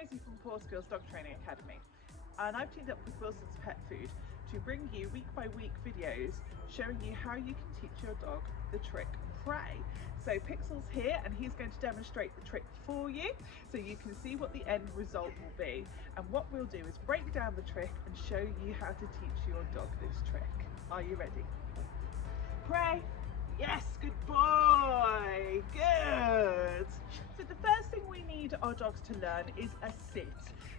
Rosie from Paw Skills Dog Training Academy, and I've teamed up with Wilson's Pet Food to bring you week by week videos showing you how you can teach your dog the trick pray. So Pixel's here and he's going to demonstrate the trick for you so you can see what the end result will be. And what we'll do is break down the trick and show you how to teach your dog this trick. Are you ready? Pray. Yes, good boy, good. So the first thing we need our dogs to learn is a sit.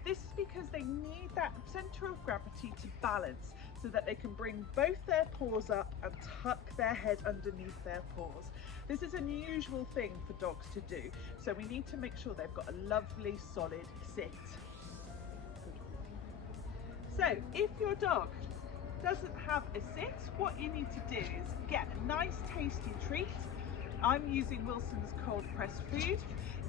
This is because they need that center of gravity to balance so that they can bring both their paws up and tuck their head underneath their paws. This is an unusual thing for dogs to do, so we need to make sure they've got a lovely solid sit. So if your dog doesn't have a sit, what you need to do is get a nice tasty treat. I'm using Wilson's cold pressed food.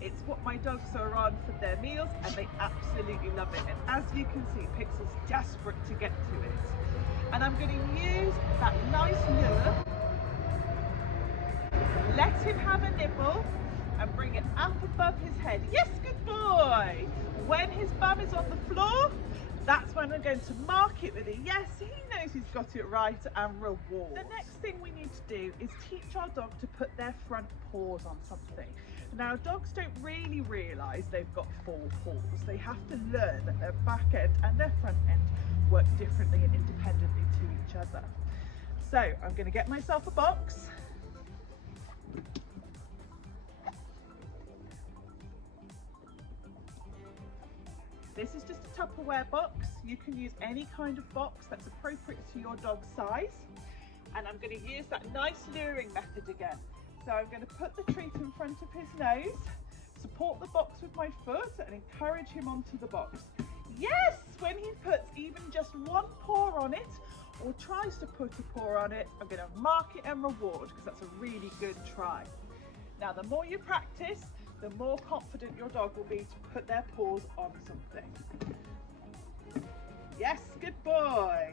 It's what my dogs are on for their meals and they absolutely love it. And as you can see, Pixel's desperate to get to it. And I'm going to use that nice lure, let him have a nibble and bring it up above his head. Yes, good boy. When his bum is on the floor, that's when we're going to mark it with a yes. He knows he's got it right and reward. The next thing we need to do is teach our dog to put their front paws on something. Now, dogs don't really realise they've got 4 paws. They have to learn that their back end and their front end work differently and independently to each other. So I'm going to get myself a box. This is just a Tupperware box. You can use any kind of box that's appropriate to your dog's size. And I'm going to use that nice luring method again. So I'm going to put the treat in front of his nose, support the box with my foot and encourage him onto the box. Yes, when he puts even just 1 paw on it or tries to put a paw on it, I'm going to mark it and reward because that's a really good try. Now, the more you practice, the more confident your dog will be to put their paws on something. Yes, good boy.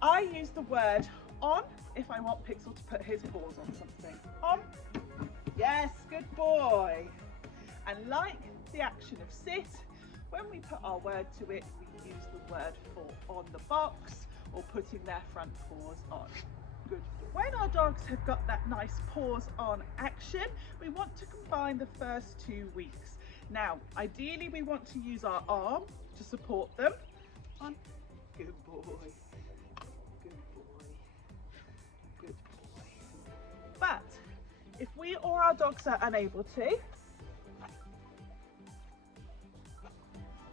I use the word on if I want Pixel to put his paws on something. On. Yes, good boy. And like the action of sit, when we put our word to it, we use the word for on the box or putting their front paws on. Good. When our dogs have got that nice paws on action, we want to combine the first 2 weeks. Now, ideally we want to use our arm to support them. On. Good boy. Good boy. Good boy. But if we or our dogs are unable to,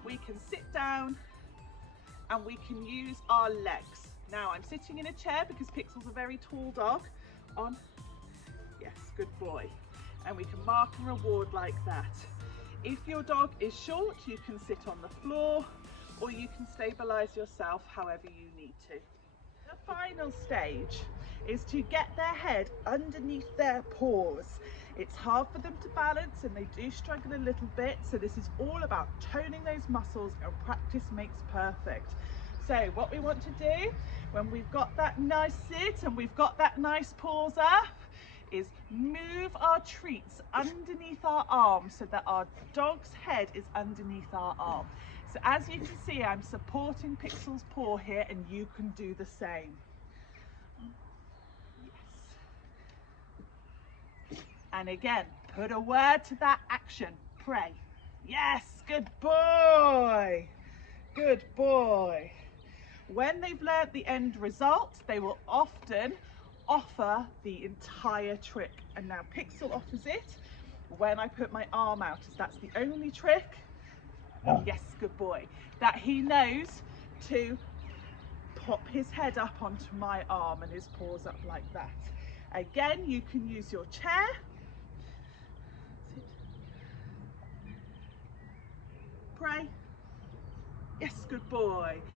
we can sit down and we can use our legs. Now I'm sitting in a chair because Pixel's a very tall dog. On. Yes, good boy. And we can mark and reward like that. If your dog is short, you can sit on the floor or you can stabilize yourself however you need to. The final stage is to get their head underneath their paws. It's hard for them to balance and they do struggle a little bit, so this is all about toning those muscles and practice makes perfect. So what we want to do when we've got that nice sit and we've got that nice paws up is move our treats underneath our arm so that our dog's head is underneath our arm. So as you can see, I'm supporting Pixel's paw here and you can do the same. Yes. And again, put a word to that action. Pray. Yes, good boy. Good boy. When they've learnt the end result, they will often offer the entire trick. And now Pixel offers it when I put my arm out, as that's the only trick, yes, good boy, that he knows to pop his head up onto my arm and his paws up like that. Again, you can use your chair. Sit. Pray. Yes, good boy.